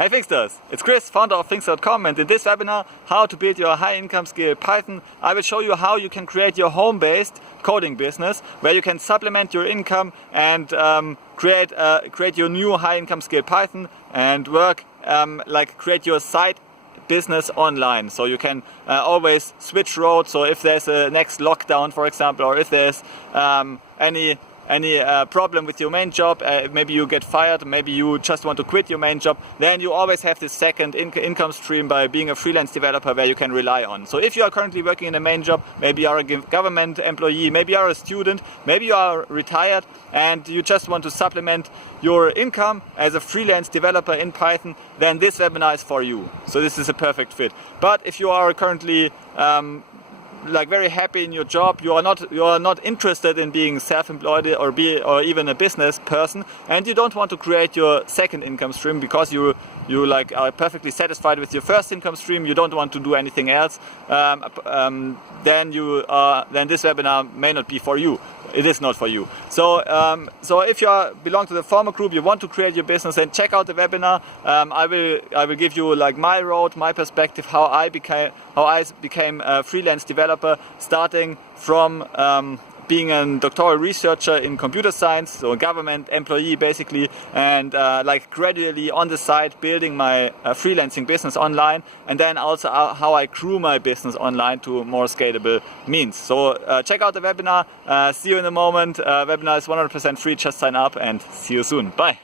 Hey Finxters, it's Chris, founder of Finxter.com, and in this webinar, how to build your high income skill Python, I will show you how you can create your home-based coding business where you can supplement your income and create your new high income skill Python and work create your side business online. So you can always switch roads. So if there's a next lockdown, for example, or if there's any problem with your main job, maybe you get fired, maybe you just want to quit your main job, then you always have this second income stream by being a freelance developer where you can rely on. So if you are currently working in a main job, maybe you are a government employee, maybe you are a student, maybe you are retired and you just want to supplement your income as a freelance developer in Python, then this webinar is for you. So this is a perfect fit. But if you are currently very happy in your job, you are not interested in being self-employed or even a business person, and you don't want to create your second income stream because you are perfectly satisfied with your first income stream, you don't want to do anything else, then this webinar may not be for you. It is not for you. So if you belong to the former group, you want to create your business, then check out the webinar. I will give you my road, my perspective, how I became a freelance developer, starting from being a doctoral researcher in computer science, so a government employee basically, and gradually on the side building my freelancing business online, and then also how I grew my business online to more scalable means. So check out the webinar. See you in a moment. Webinar is 100% free. Just sign up and see you soon. Bye.